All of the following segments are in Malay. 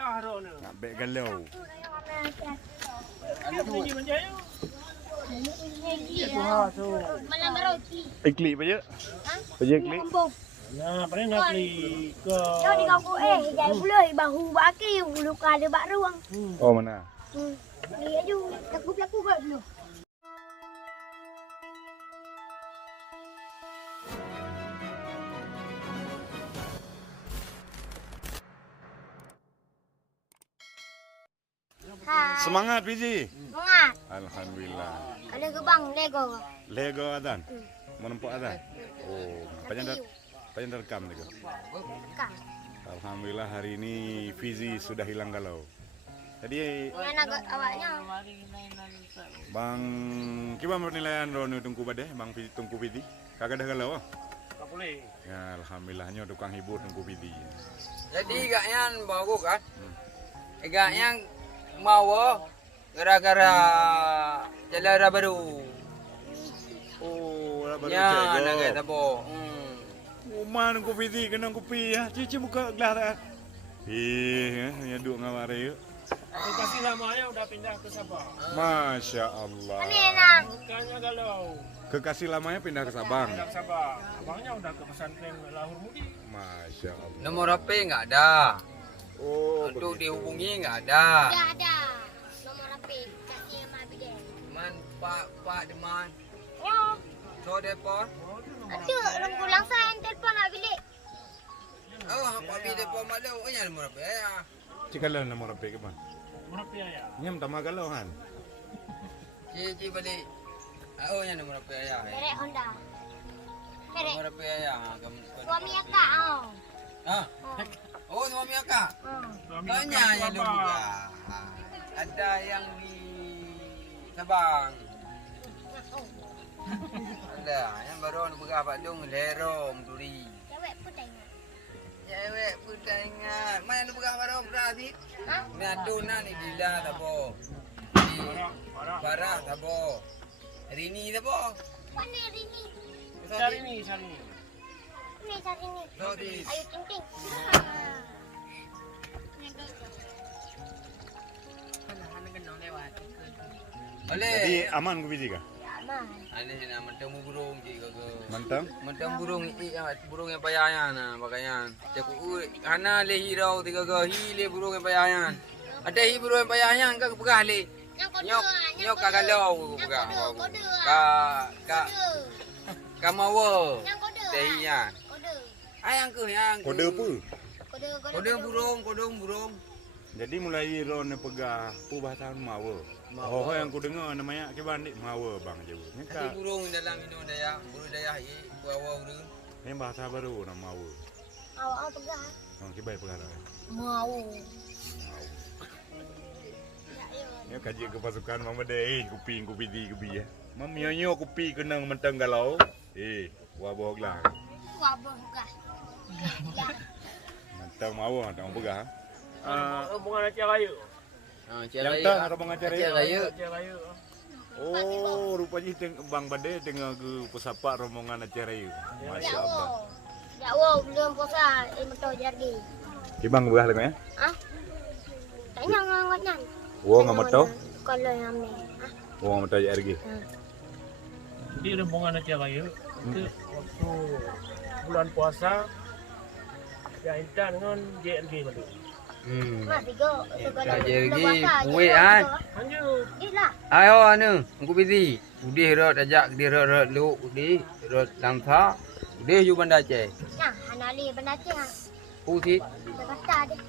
Nak beg galau. Malam roti. Klik apa je? Apa klik? Nah, paling nak beli ke. Yo di kau jadi pula bahu baki luka ada bak ruang. Oh mana? Ni aja laku kat dulu. Semangat Fizi. Semangat. Alhamdulillah. Ada gebang Lego. Lego adan. Menempuh adan. Oh, panjang rekam Lego. Kak. Alhamdulillah hari ini Fizi sudah hilang galau. Jadi Yang nak awaknya. Bang, gimana penilaian Ronu tungku badai? Bang Fizi tungku Fizi. Kagak ada galau ah? Tak boleh. Ya, alhamdulillahnya tukang hibur tungku Fizi. Jadi gaknya bagus kan? Gaknya mau gara-gara jalan baru. Oh, lah baru Ya, cek. nak kata bo. Rumah tungku Fizi kena kopi ya. Cici buka gelas tak? Ya duk ngawar yuk. Aku kasih lamanya udah pindah ke Sabah. Masya Allah. Ni nak. Bukannya galau. Kekasih lamanya pindah ke Sabang. Pindah ke Sabah. Abangnya udah ke pesantren Lahur Mudi. Masya Allah. Nomor HP nggak ada. Oh, Untuk begitu. dihubungi nggak ada. Dah ada. Nomor HP kasih sama bidang. Man Pak Deman. Ya. So depan. Ada orang pulang saya telefon nak bilik. Oh, apa bi depan malu? Oh, yang nomor HP ya. Cikalah nomor HP ke bang? Nomor HP ya. Nyam tambah galau kan? Cici balik. Oh, yang nomor HP ya. Merek Honda. Merek Nomor HP ya. suami akak. Ah. Oh, suami akak. Suami Banyak akak yang Sabah. buka. Ada yang di Sabang. Ada yang baru nak buka Padung, Lerong, Duri. Cewek pun tengok. Cewek pun tak ingat. Mana nak buka baru berarti? Ha? Ni aduna ni gila tak bo. Parah tak bo. Rini tak bo. Mana hari ni? Cari ni, cari ni. Ni cari ni. Notis. Ayo ting-ting. Boleh. Jadi aman ke Fizi kah? Aman. Ada sini mentang burung je ke. Mantap. Mentang burung burung yang payayan nah pakaian. Cakap hana le hirau tiga ke hi le burung yang payayan. Ada hi burung yang payayan ke pegah le. Nyok ka galau pegah. Ka mawa. Yang kode. Tehnya. Kode. Ayang ke yang. Kode apa? Kode. Kode burung. Jadi mulai Ron pegah bahasa mawa. Oh, yang ku dengar namanya kiban dik mawa bang je. Ni Ada ka burung dalam Indo Dayak, burung Dayak ye bawa burung. ni bahasa baru nama mawa. Awak pegah. Yang kibai perkara. Mau. Ya kaji ke pasukan mama deh, kupi di kupi ya. Mamionyo kupi kenang mentang galau. Wah bohlah. Wah pegah. Mentang mawa tang pegah. Rombongan Aceh Raya. Yang tak atau pengacara Aceh Raya. Aceh Raya. Oh, rupanya Bang Badai tengah ke pesapak rombongan Aceh Raya. Masya Allah. Ya Allah, belum puasa. Betul jadi. Kibang buah lagi ya? Ah? Tanya ngangotnya. Wah, nggak tahu. Kalau yang ni. Wah, nggak tahu lagi. Jadi rombongan Aceh Raya itu waktu bulan puasa ya intan dengan JLG tadi. Mak tiga. JLG kuih kan. Lanjut. Inilah. Ayo anu, aku busy. Udih rot ajak dia rot lu, udih rot lamsa. Udih ju bandar Aceh. Nah, hanali benda cing. Pusit. Kata dia.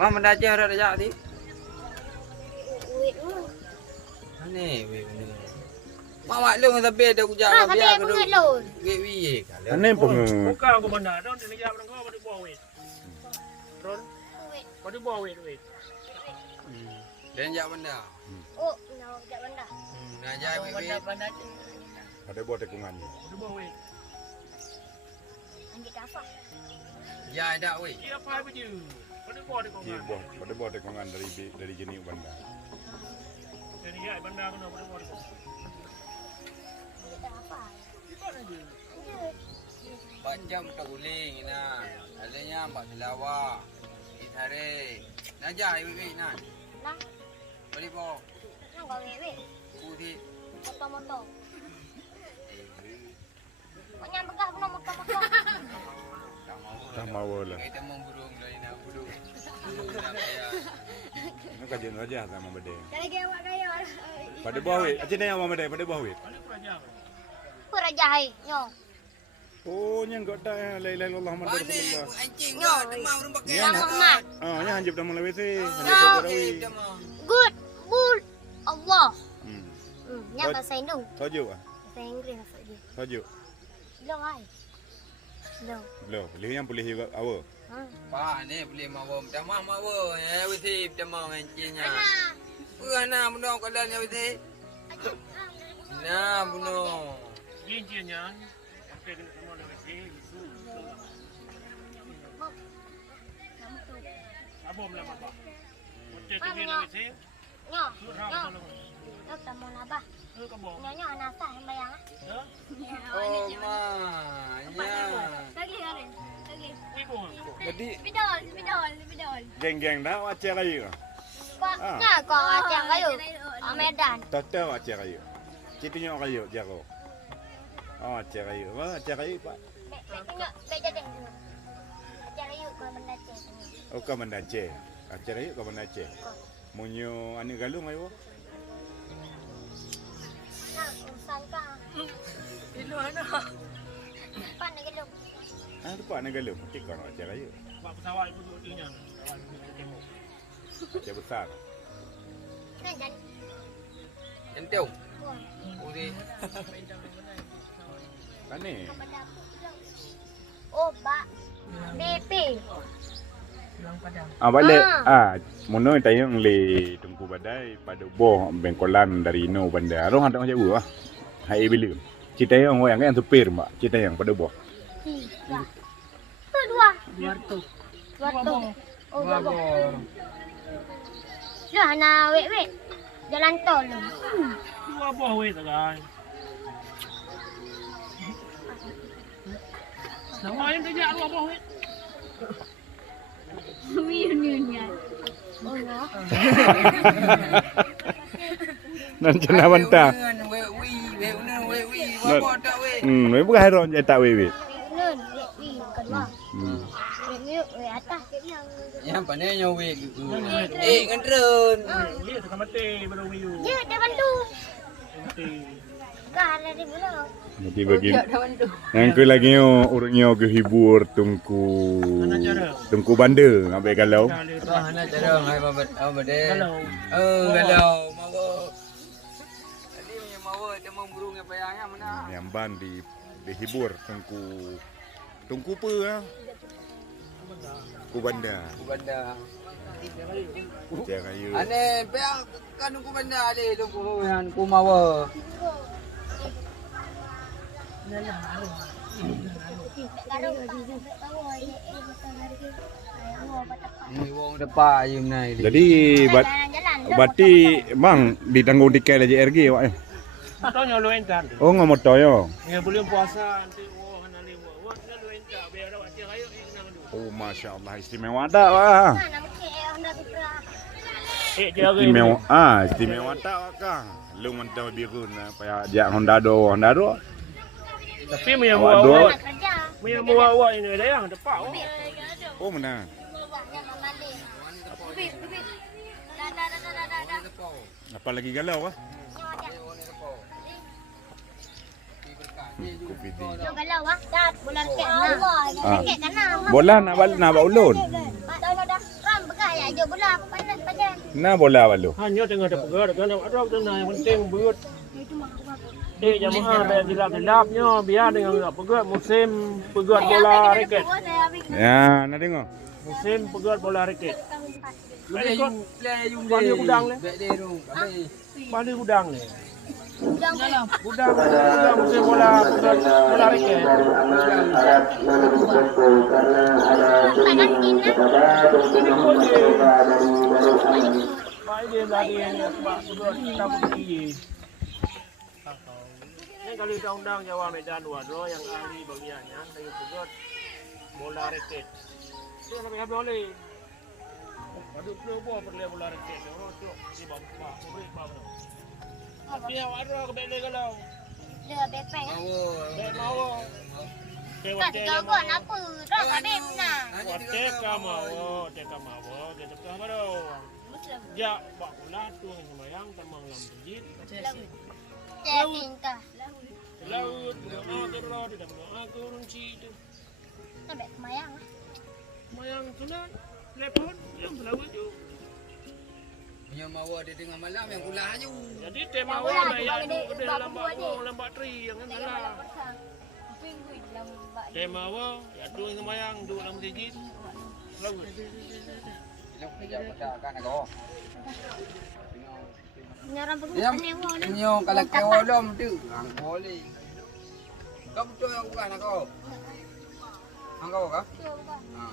Mam bandar Aceh rot ajak di. Wait dulu. Ane weh benda. Mak maklum tapi ada kujak Ah, biar tapi aku. pengelon. Weh kalau. Aneh pun. Bukan aku mana? Don dia lagi apa kau pada buah weh. Don, pada buah weh weh. Dan jak benda. Oh, nak buat benda. Nak ajak weh. Ada buat tekungan. Pada buah weh. Anjir apa? Ya ada weh. Dia apa baju? Pada buah dia kau. Iya, ada buat tekungan dari jenis bandar. Jadi ya bandar kena pada buah dia. Anjir apa? Ikut aja. Anjir. Baca tak guling nah. Adanya 4 selawar. Tarik. Ajar wik nak. Nang, Balik bawa. nang kau wek. Putih. Motor-motor. Kau nyam begah kena motor-motor. Tak mau lah. Kita mau burung dari nak burung. Nak payah. Nak kajian aja sama bade. Dari dia awak gaya. Pada bawah weh. Aceh ni awak bade pada bawah weh. Mana peraja? Peraja hai, nyo. Oh, nyang kau dah la ilaha illallah Muhammad Mana Rasulullah. anjing kau demam orang pakai. Ya, nak. Muhammad. Ah, nyang hanjib dah mula weh. Okey, demam. Good, bull, Allah. Hmm. Nya bahasa Indo. Tajuk ah. Bahasa Inggeris maksud dia. Tajuk. Lo hai. Lo. Belum. Boleh yang boleh juga awak. Pak ni boleh mawa demam mawa. Ya wisi demam anjingnya. Ana bunuh kalan ya wisi. Nah bunuh. Jinjinya. Okey kena semua dah mesti. Abom lah bapa. Okey tu dia mesti. Nyo. Surah Nyo. tolong. Lo tamu nabah. Tu kabom. Nyo anasa sembayang. Ya. Oh ma. Ya. Lagi hari. Lagi. Ibu. Jadi Spidol. geng-geng dah Aceh Raya. Kok nah kok Aceh kayu. Medan. Tahu Aceh Raya. Citinya Raya jaro. Oh, Aceh Raya. Wah, Aceh Raya Pak. Tengok beja deh. Aceh kayu kau benda Aceh. Oh, kau mana Aceh? Aceh Raya kau mana Aceh? Munyo anu galung ayo. Nah, urusan kah. Itu ana. Pan lagi lu. Ah, tu Pak anu galung. Tik kau Aceh Raya. Pak pesawat ibu duduk dia. Tengok. Aceh besar. Nah, jadi. Enteu. Putih. Kan ni. Oh, Pak. BP. Ah, balik. Mono tayang le tungku badai pada boh bengkolan dari no bandar. Orang ada macam bu ah. Hai bila. Cerita yang orang yang supir mbak. Cerita yang pada boh. Tiga. Dua. Biar tu. Oh, dua. Dah nak wek. Jalan tol. Tu apa weh tak guys. Nama yang kerja lu apa weh? Oh, no. Nan cina bantah. We apa tak we? We bukan hero je tak we. Nun, wek kedua. Wek atas. Yang pandainya we. Ngendron. Dia tak mati baru wiu. Ya, dia bantu. Mati. Kah ada di mana? Nanti bagi. Yang ke lagi urutnya ke hibur tungku bandar sampai kalau. Ana cara hai babat abade. Kalau Galau mawa. Tadi punya mawa demam burung yang payahnya mana? Nyamban dihibur tungku apa ah? Tungku bandar. Banda. Aceh Raya. Ane payah kan ku banda ade tungku yang ku mawa. Ni wong depan je menai. Jadi berarti bang ditanggung tiket aja RG awak eh. tahu nyolo entar. Oh ngomong motor yo. Ya boleh puasa nanti hana lima. Wah nyolo entar biar awak cek ayo nak dulu. Oh masya-Allah istimewa tak wah. Jaga. Istimewa tak kang. Lu mentau biru na payah jak Honda do. Tapi punya Awak dua. buah awak ini ada yang depan. Oh mana? Apa lagi galau ah? Kopi di. Kalau wah, dah bulan ke enam. Ke enam. Bola nak bawa ulun. Dah. Ram bekas ya, jo bola panas. Nah bola balu. Hanya tengah ada pegar, kan ada tengah yang penting beut. Jamaah biar gelap-gelapnya biar dengan pegar musim pegar bola raket. Ya, nak tengok. Musim pegar bola raket. Play yung Balik gudang ni. Baik dia tu. Balik gudang ni. Gudang musim bola raket. Baik dia lari ni sebab pegar kita pergi. Ini kalau undang-undang Jawa Medan Wadro yang ahli bagiannya dari pegot bola raket. Itu yang kami boleh. Padu plobo perle bola raket tu. Tu di bawah beri bawah. Tapi awak ada ke bele kalau. Dia bepeng. Bek mau. Tak dikagak apa. Tak ada mana. Teka mau, kita tengah baru. Ya, bak bola tu semayang tamang lam masjid. Dia tingkah. Laut, berdoa ke roh, tidak berdoa ke runci tu. Sampai semayang. Semayang tu lah, telepon, yang laut tu. Yang mawa dia tengah malam yang kulah je. Jadi tema awak yang tu lambat tri yang kan salah. Tema awak, ya tu semayang duduk dalam masjid. Laut. Jom kerja pada kan aku. Nyaram perlu Yang aneh awak ni. punya kalau kau lom tu, ang boleh. Kau betul yang bukan aku. Angkau kah? Ha.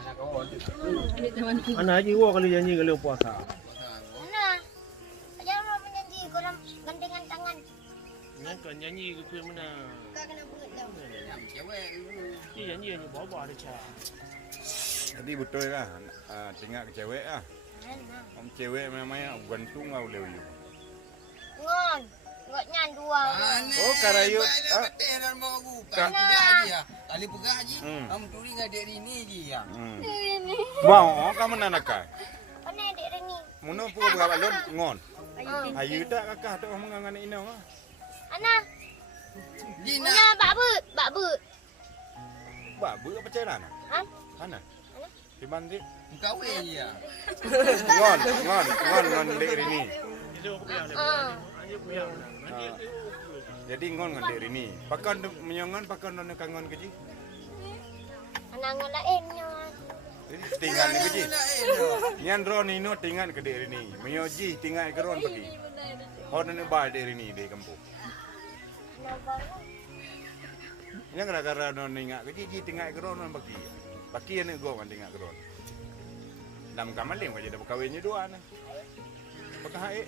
Anak kau. Anak haji awak kali janji kali puasa. Mana? Jangan menjanji korang gandengan tangan. Yang kan janji ke mana? Kau kena buat dah. Yang cewek dulu. Dia janji hanya bawa ada cah. Jadi betul lah, tengok ke cewek lah. Om cewek memang gantung kau lewi. Ngon. Ngot nyan dua. Oh, karayut. Betul dan mau aku. Kali ya. Kali pegah je. Kamu turi enggak dari ni je ya. Mau kamu nanakai. Mana dek Reni? Muno pun berapa lon ngon. Ayu tak kakak tu orang mengangan ino. Ana. Jina. Ana bak but. Ba bu apa cairan? Ha? Mana? Di mandi. Kau ya. Ngon dek ini. Itu aku biar dia. Hanya biar. Jadi ngon dek ini. Pakan menyongon pakan non kangon keji. Ana ngon lain nyon. Jadi tinggal ni keji. Nyan ron ino tinggal ke dek ini. Menyoji tinggal ke ron pergi. Hon ni ba dek ini di kampung. Yang gara-gara non ingat keji tinggal ke ron pergi. Baki ni go kan tinggal ke ron. Dalam kamar lem aja dah berkawinnya dua ni.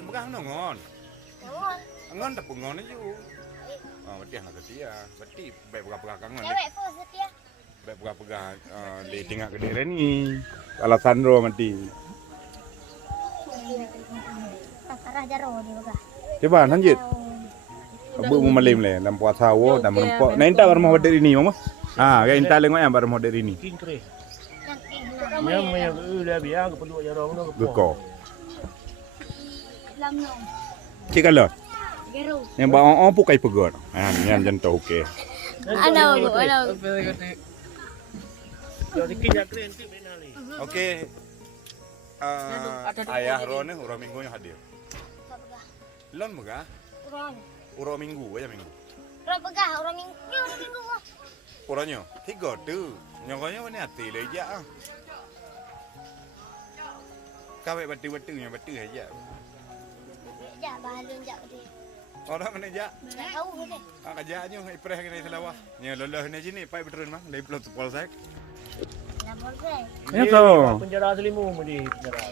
Bekah nongon. Ngon. Ngon tak pungon aja. Oh, betul nak setia. Betul baik pegah kangen. Cewek pun setia. Baik pegah le tinggal ke daerah ni. Alessandro mati. Sarah jaro dia bagah. Coba lanjut. Abu mu malim le dalam puasa wo dalam rempok. Nah inta baru mau dari ini mama. Ah, kayak inta lengoy yang baru mau dari ini. King kre. Nanti Yang yang udah biar ke perlu jaro mana ke. Geko. lam nong. Cik kalau Geru. yang bawa pu kai pegot. Ah, yang jantan okey. Ana. Jadi kita keren tu benar ni. Okey. Ayah Ron ni urang minggu yang hadir. Lon megah? Urang. Urang minggu aja minggu. Urang pegah orang minggu wah. Urangnya tiga tu. Nyongkonya mana hati le ja. Kawe batu-batunya batu aja. Ja bahalun ja dia. Orang mana ja? Tak tahu dia. Kajaknya ipreh kena selawah. Nya lolos ni sini pai betul mah. Lai plot polsek. Nama dia. Ya tu. Penjara selimu di penjara.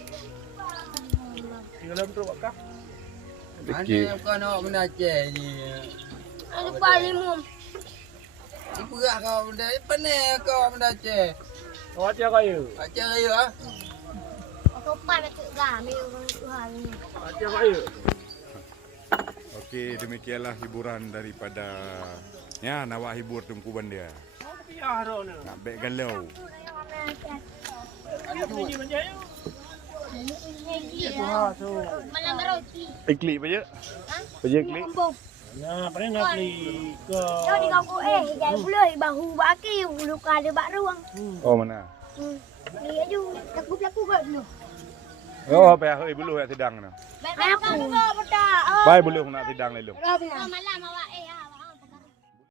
Tinggal dalam tu bakah. Mana yang kau nak menaceh ni? Ada palimum. Ibu kau benda pandai kau menaceh. Awak cakap kaya. Acah raya ah. Kau pan macam gami orang Tuhan ni. Awak cakap kaya. Okey, demikianlah hiburan daripada ya nawak hibur tungkuban dia. Awak biar ro ni. Nak beg galau. Itu je macam you. Itu ha tu. Malam roti. Klik aja. Aja klik. Nah, paling nak beli ke. Kau di kau jangan pula bahu baki bulu kada bak ruang. Oh mana? Ni aja laku kat dulu. Oh, payah bulu ya sidang na. Baik aku betul. Bai bulu nak sidang lalu. Malam awak